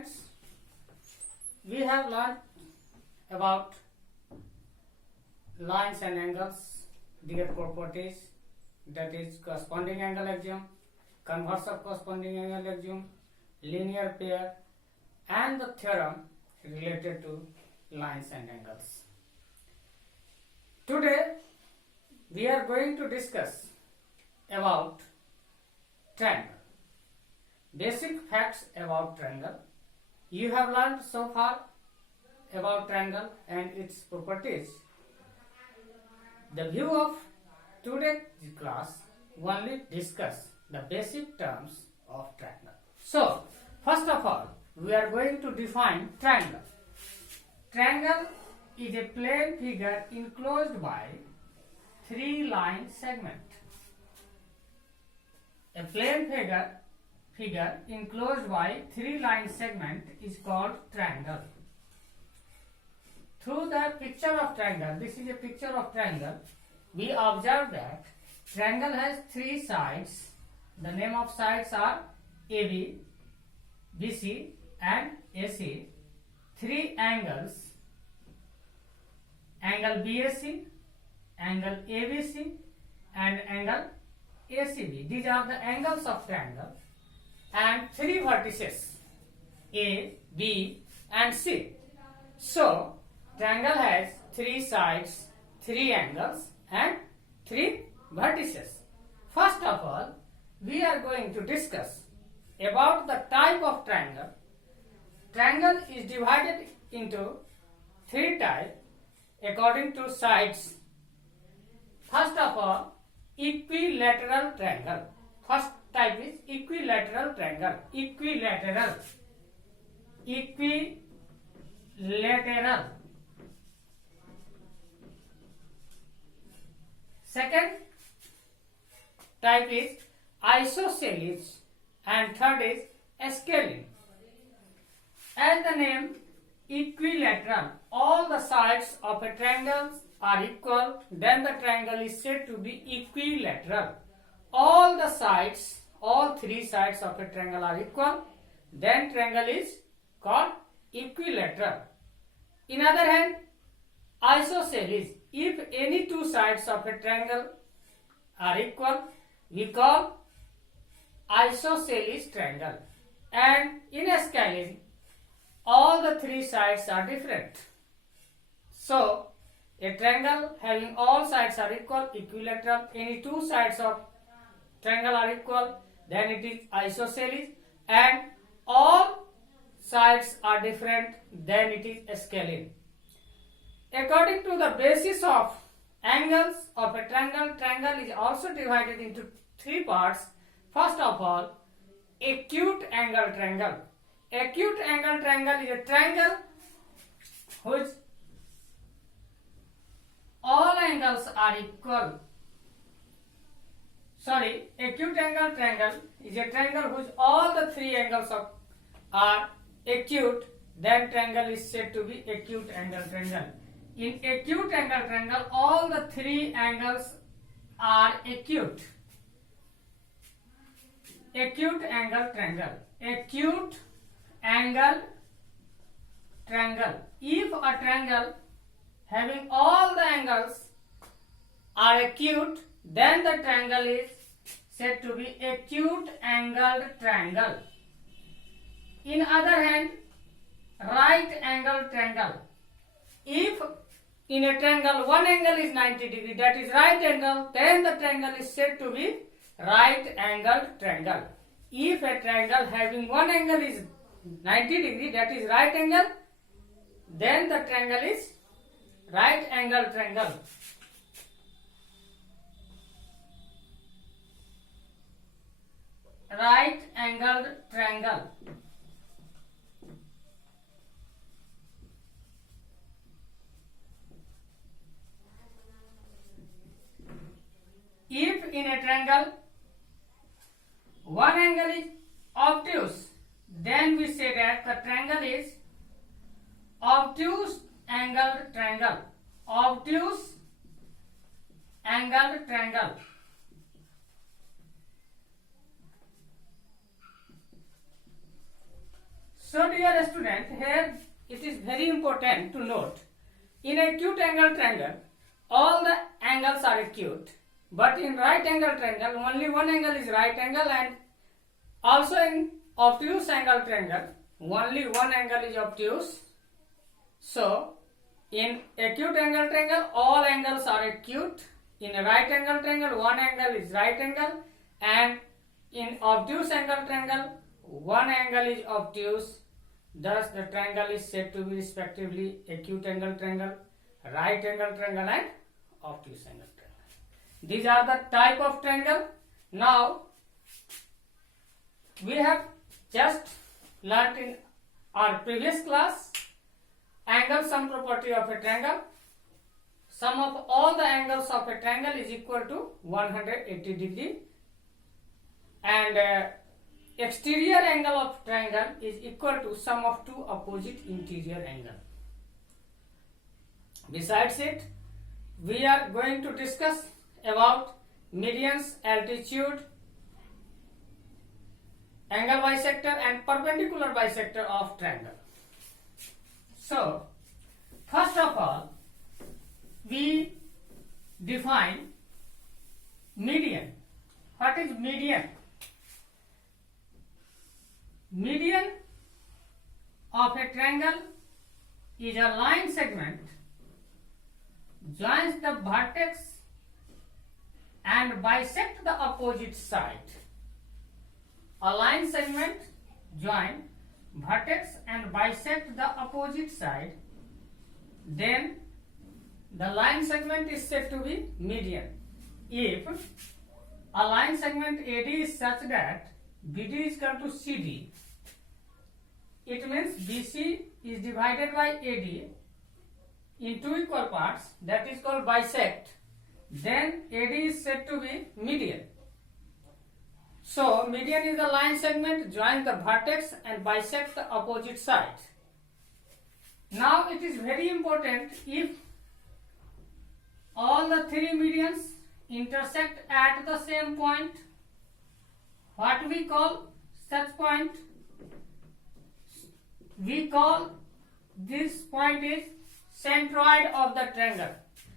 students, we have learned about lines and angles, their properties, that is corresponding angle axiom, converse of corresponding angle axiom, linear pair, and the theorem related to lines and angles. Today we are going to discuss about triangle. Basic facts about triangle. You have learned so far about triangle and its properties. The view of today's class only discuss the basic terms of triangle. So, first of all, we are going to define triangle. Triangle is a plane figure enclosed by three line segment. A plane figure enclosed by three line segment is called triangle. Through the picture of triangle, this is a picture of triangle, we observe that triangle has three sides. The name of sides are AB, BC and AC. Three angles, angle BAC, angle ABC and angle ACB. These are the angles of triangle, and three vertices A, B and C. So, triangle has three sides, three angles and three vertices. First of all, we are going to discuss about the type of triangle. Triangle is divided into three types according to sides. First of all, equilateral triangle. First type is equilateral triangle. Equilateral. Second type is isosceles and third is scalene. As the name equilateral, all the sides of a triangle are equal, then the triangle is said to be equilateral. All the sides, all three sides of a triangle are equal, then triangle is called equilateral. In other hand, isosceles, if any two sides of a triangle are equal, we call isosceles triangle. And in scalene, all the three sides are different. So, a triangle having all sides are equal, equilateral. Any two sides of triangle are equal, then it is isosceles. And all sides are different, then it is scalene. According to the basis of angles of a triangle, triangle is also divided into three parts. First of all, acute angle triangle. Acute angle triangle is a triangle whose all angles are equal. Acute angle triangle is a triangle whose all the three angles are acute, then triangle is said to be acute angle triangle. In acute angle triangle, all the three angles are acute. Acute angle triangle. Acute angle triangle. If a triangle having all the angles are acute, then the triangle is said to be acute angled triangle. In other hand, right angle triangle. If in a triangle one angle is 90 degree, that is right angle, then the triangle is said to be right angled triangle. If a triangle having one angle is 90 degree, that is right angle, then the triangle is right angle triangle. Right angled triangle. If in a triangle one angle is obtuse, then we say that the triangle is obtuse angled triangle. Obtuse angled triangle. So dear student, here it is very important to note, in acute angle triangle, all the angles are acute, but in right angle triangle, only one angle is right angle, and also in obtuse angle triangle, only one angle is obtuse. So, in acute angle triangle, all angles are acute. In a right angle triangle, one angle is right angle, and in obtuse angle triangle, one angle is obtuse. Thus, the triangle is said to be respectively acute angle triangle, right angle triangle, and obtuse angle triangle. These are the type of triangle. Now, we have just learnt in our previous class angle sum property of a triangle. Sum of all the angles of a triangle is equal to 180 degree, and exterior angle of triangle is equal to sum of two opposite interior angle. Besides it, we are going to discuss about medians, altitude, angle bisector, and perpendicular bisector of triangle. So, first of all, we define median. What is median? Median of a triangle is a line segment joins the vertex and bisect the opposite side. A line segment join vertex and bisect the opposite side, then the line segment is said to be median. If a line segment AD is such that BD is equal to CD, it means BC is divided by AD in two equal parts, that is called bisect, then AD is said to be median. So, median is the line segment join the vertex and bisect the opposite side. Now, it is very important, if all the three medians intersect at the same point, what we call such point? We call this point is centroid of the triangle.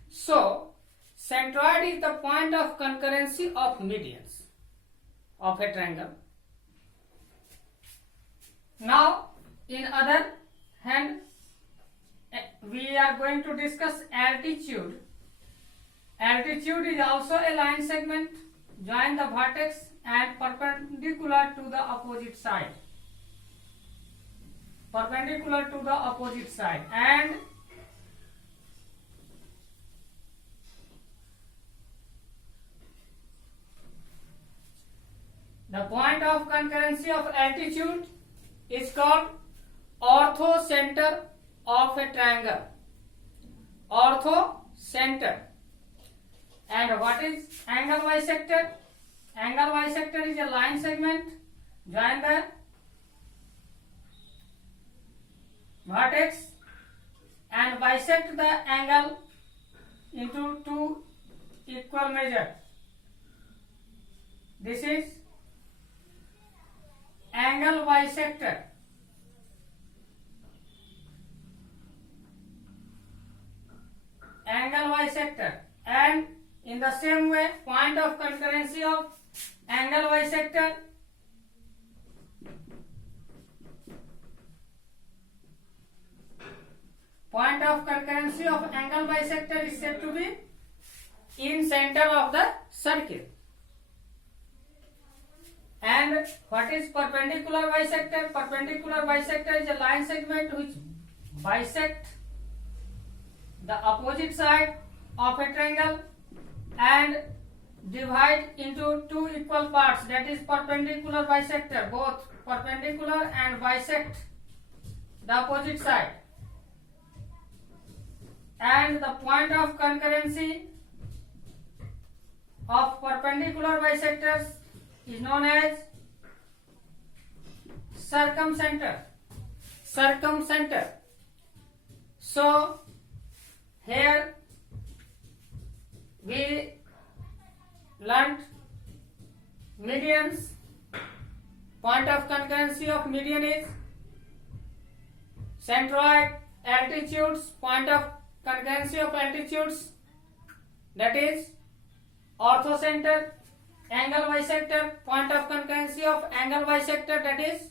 So, centroid is the point of concurrency of medians of a triangle. Now, in other hand, we are going to discuss altitude. Altitude is also a line segment join the vertex and perpendicular to the opposite side. Perpendicular to the opposite side, and the point of concurrency of altitude is called orthocenter of a triangle. Orthocenter. And what is angle bisector? Angle bisector is a line segment join the vertex and bisect the angle into two equal measures. This is angle bisector. Angle bisector. And in the same way, point of concurrency of angle bisector is said to be in center of the circle. And what is perpendicular bisector? Perpendicular bisector is a line segment which bisect the opposite side of a triangle and divide into two equal parts, that is perpendicular bisector, both perpendicular and bisect the opposite side. And the point of concurrency of perpendicular bisectors is known as circumcenter. Circumcenter. So, here we learnt medians. Point of concurrency of median is centroid, altitudes, point of congruency of altitudes, that is orthocenter, angle bisector, point of congruency of angle bisector, that is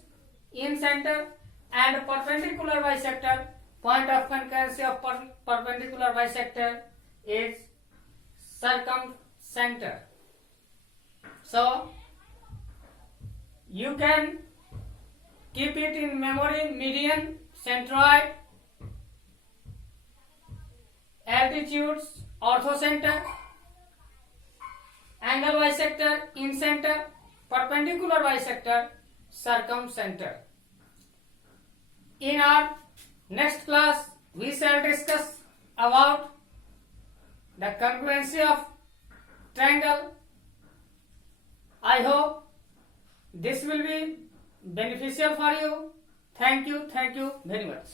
in center, and perpendicular bisector, point of congruency of perpendicular bisector is circumcenter. So you can keep it in memory: median, centroid, altitudes, orthocenter, angle bisector, in center, perpendicular bisector, circumcenter. In our next class, we shall discuss about the congruency of triangle. I hope this will be beneficial for you. Thank you very much.